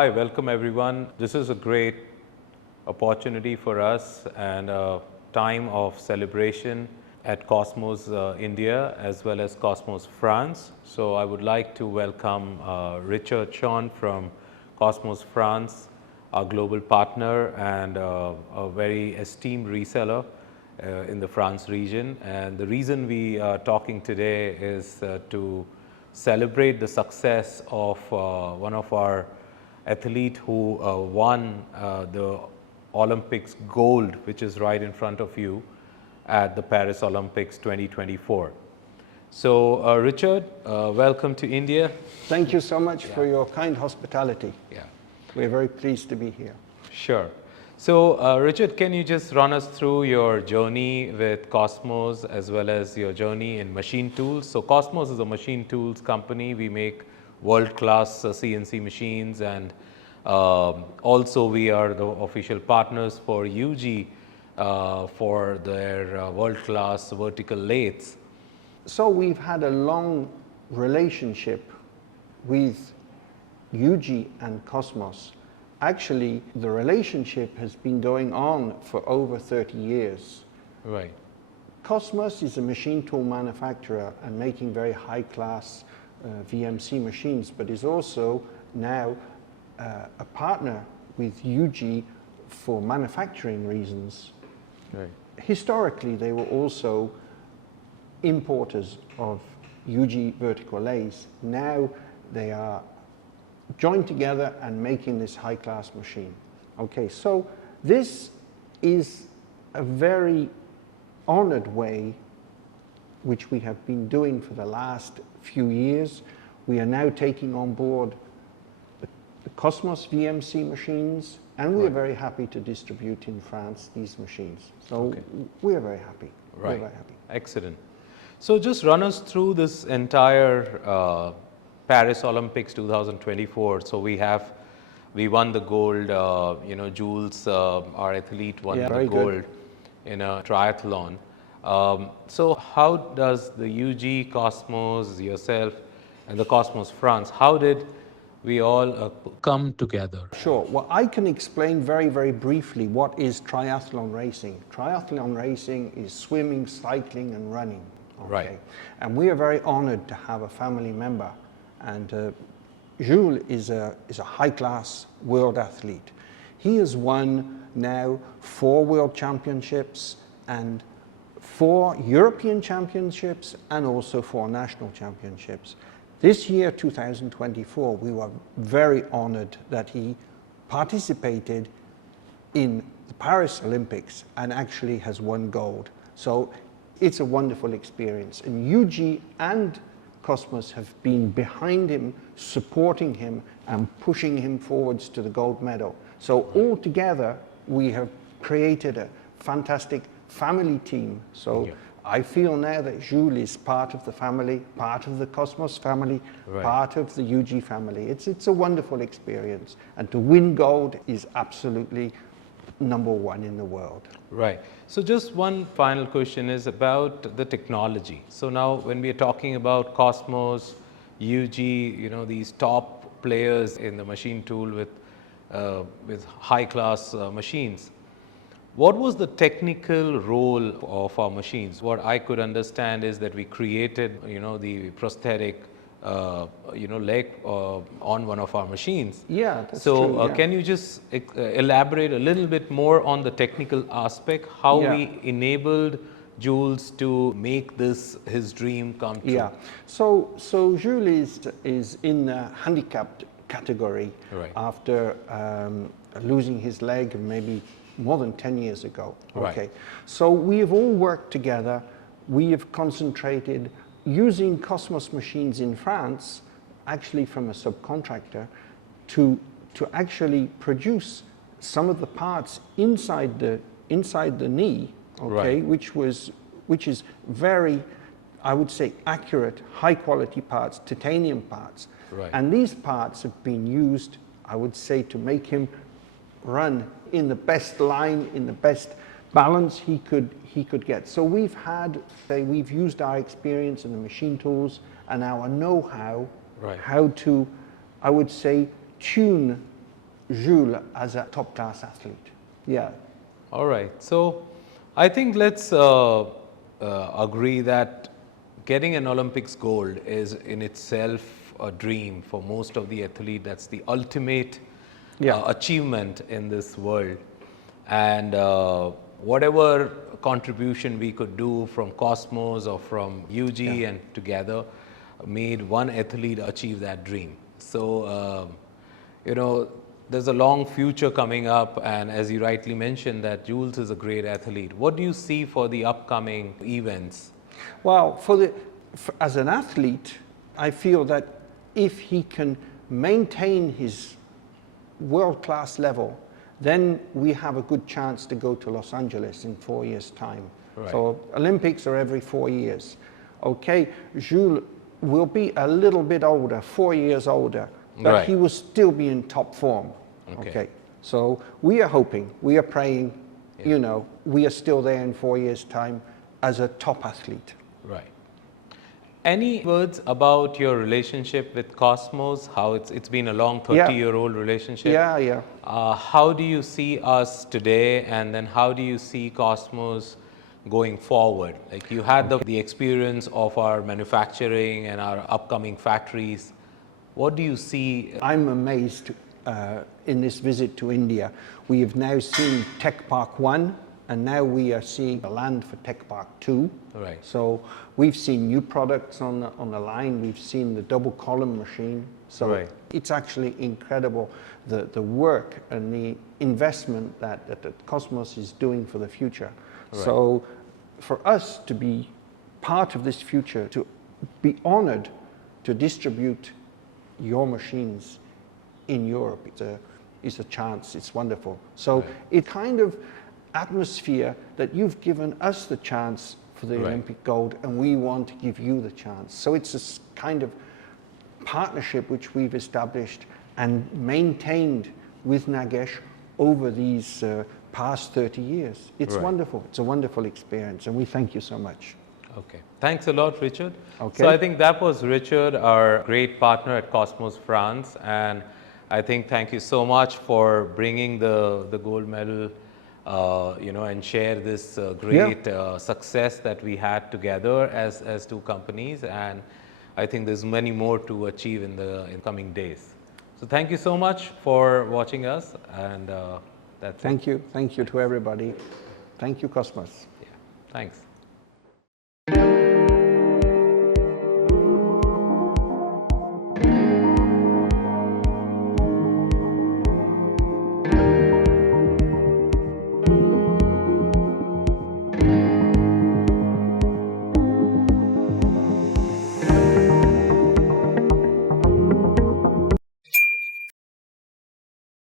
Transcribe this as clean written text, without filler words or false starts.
hi, welcome everyone. This is a great opportunity for us and a time of celebration at Cosmos India as well as Cosmos France. So I would like to welcome Richard Schoen from Cosmos France, our global partner and a very esteemed reseller in the France region. And the reason we are talking today is to celebrate the success of one of our athlete who won the Olympics gold, which is right in front of you at the Paris Olympics 2024. So Richard, welcome to India. Thank you so much for your kind hospitality. Yeah. We're very pleased to be here. Sure. So Richard, can you just run us through your journey with Cosmos as well as your journey in machine tools? So Cosmos is a machine tools company. We make world-class CNC machines, and also we are the official partners for Youji for their world-class vertical lathes. So we've had a long relationship with Youji and Cosmos. Actually, the relationship has been going on for over 30 years. Right. Cosmos is a machine tool manufacturer and making very high-class VMC machines, but is also now a partner with Youji for manufacturing reasons. Right. Historically, they were also importers of Youji vertical lathes. Now they are joined together and making this high-class machine. Okay, so this is a very honored way which we have been doing for the last few years. We are now taking on board the Cosmos VMC machines, and we are very happy to distribute in France these machines. So we are very happy. Right. We're very happy. Excellent. So just run us through this entire Paris Olympics 2024. So we won the gold. Jules, our athlete, won the gold in a triathlon. So how does the Youji, Cosmos, yourself, and the Cosmos France, how did we all come together? Sure. Well, I can explain very, very briefly what is triathlon racing. Triathlon racing is swimming, cycling, and running. Okay? Right. And we are very honored to have a family member. And Jules is a high-class world athlete. He has won now 4 world championships and 4 European championships and also 4 national championships. This year, 2024, we were very honored that he participated in the Paris Olympics and actually has won gold. So it's a wonderful experience. And Youji and Cosmos have been behind him, supporting him and pushing him forwards to the gold medal. So all together, we have created a fantastic family team. So I feel now that Jules is part of the family, part of the Cosmos family, part of the Youji family. It's a wonderful experience. And to win gold is absolutely #1 in the world. Right. So just one final question is about the technology. So now when we are talking about Cosmos, Youji, these top players in the machine tool with high-class machines, what was the technical role of our machines? What I could understand is that we created, the prosthetic leg on one of our machines. Yeah, that's so true. Yeah. Can you just elaborate a little bit more on the technical aspect, how we enabled Jules to make this his dream come true? Yeah, so Jules is in the handicapped category after losing his leg maybe more than 10 years ago. Okay, so we have all worked together. We have concentrated using Cosmos machines in France, actually from a subcontractor, to actually produce some of the parts inside the knee, which is very, I would say, accurate, high quality parts, titanium parts. And these parts have been used, I would say, to make him run in the best line, in the best balance he could get. So we've used our experience in the machine tools and our know-how how to, I would say, tune Jules as a top-class athlete. Yeah. All right. So I think let's agree that getting an Olympics gold is in itself a dream for most of the athlete. That's the ultimate achievement in this world. And whatever contribution we could do from Cosmos or from Youji and together made one athlete achieve that dream. So, you know, there's a long future coming up, and as you rightly mentioned that Jules is a great athlete. What do you see for the upcoming events? Well, as an athlete, I feel that if he can maintain his world-class level, then we have a good chance to go to Los Angeles in 4 years' time. Right. So Olympics are every 4 years. Okay, Jules will be a little bit older, 4 years older, but he will still be in top form. Okay. So we are hoping, we are praying, you know, we are still there in 4 years' time as a top athlete. Right. Any words about your relationship with Cosmos? How it's been a long 30-year-old relationship. Yeah. How do you see us today, and then how do you see Cosmos going forward? Like, you had the experience of our manufacturing and our upcoming factories. What do you see? I'm amazed in this visit to India. We have now seen Tech Park 1, and now we are seeing the land for Tech Park 2. Right. So we've seen new products on the line. We've seen the double column machine. So it's actually incredible, the work and the investment that Cosmos is doing for the future. Right. So for us to be part of this future, to be honored to distribute your machines in Europe, it's a chance. It's wonderful. So it kind of atmosphere that you've given us the chance for the Olympic gold, and we want to give you the chance. So it's a kind of partnership which we've established and maintained with Nagesh over these past 30 years. It's wonderful. It's a wonderful experience, and we thank you so much. Okay. Thanks a lot, Richard. Okay. So I think that was Richard, our great partner at Cosmos France, and I think thank you so much for bringing the gold medal, you know, and share this great success that we had together as two companies. And I think there's many more to achieve in the coming days. So thank you so much for watching us, and that's Thank you. Thank you to everybody. Thank you, Cosmos. Yeah. Thanks.